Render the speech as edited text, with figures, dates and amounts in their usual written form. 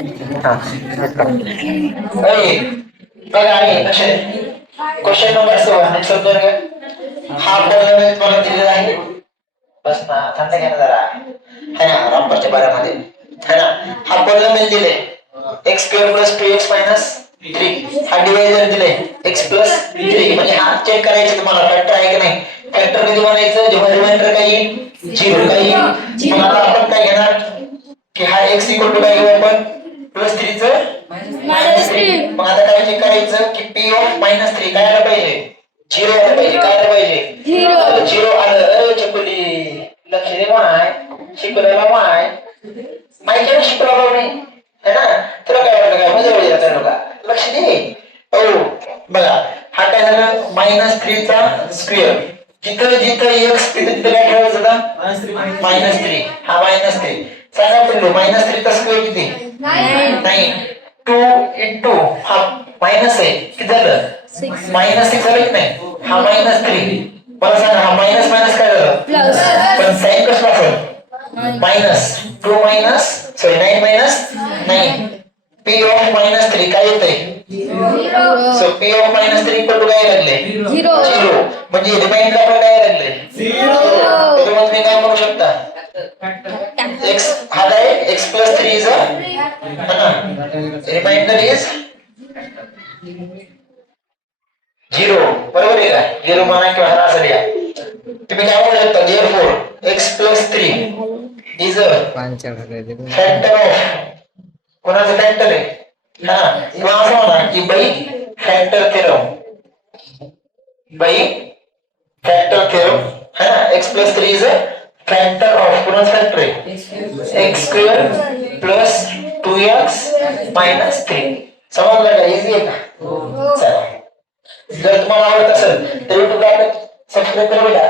Question number 7 समजून घ्या. हा आपल्याला तुम्हाला दिलेला आहे. बस ना थंड घ्या ना जरा है ना रामपरच्या बाऱ्यामध्ये है ना. हा पॉलिनॉमियल दिले x square plus 2x minus 3. हा डिवायझर दिले x प्लस 3. म्हणजे हा चेक करायचं तुम्हाला फॅक्टर आहे की नाही. फॅक्टर कधी म्हणायचं जेव्हा रिमाइंडर काय येईल 0 काय येईल. मग आता आपण काय घेणार की हा x इक्वल टू काय घेऊ आपण प्लस 3 च मायनस 3. मग आता काय चेक करायचं की p ऑफ मायनस 3 काय आलं पाहिजे 0 आलं पाहिजे. काय आलं पाहिजे 0 आलं. चकुली लक्ष दे माय शिकवलेला माय माहिती शिकवला नाही है ना. तुला काय वाटलं काय मजा वगैरे करू का लक्ष दे. हो बघा हा काय झालं मायनस 3 चा स्क्वेअर. जिथं जिथं x तिथं तिथं काय ठेवायचं होता मायनस 3. हा मायनस 3 सांगा पिल्लू मायनस 3 चा स्क्वेअर किती नाही 2 इंटू हा मायनस आहे किती झालं मायनस 6 झालं की नाही. हा मायनस 3 मला सांगा हा मायनस मायनस काय झालं प्लस. पण साइन कसं असेल minus 2 minus sorry 9 minus 9. p of minus 3 काय येतंय 0. So p of minus 3 equal to काय लागले 0. म्हणजे रिमाइंडर आपल्याला काय लागले 0. तर मग तुम्ही काय म्हणू शकता x हा काय x plus 3 is a reminder is 0 बरोबर आहे का. 0 म्हणा किंवा हा असं लिहा. तुम्ही काय म्हणू शकता therefore x plus 3 is a factor of कोणाचं फॅक्टर आहे हा किंवा असं म्हणा की बाई फॅक्टर थेरम बाई फॅक्टर थेरम है ना. x plus 3 is a factor of कोणाचं फॅक्टर आहे x square plus 2x minus 3. समजलं का इझी आहे का. चला जर तुम्हाला आवडत असेल तर युट्यूबला सबस्क्राईब करा बेटा.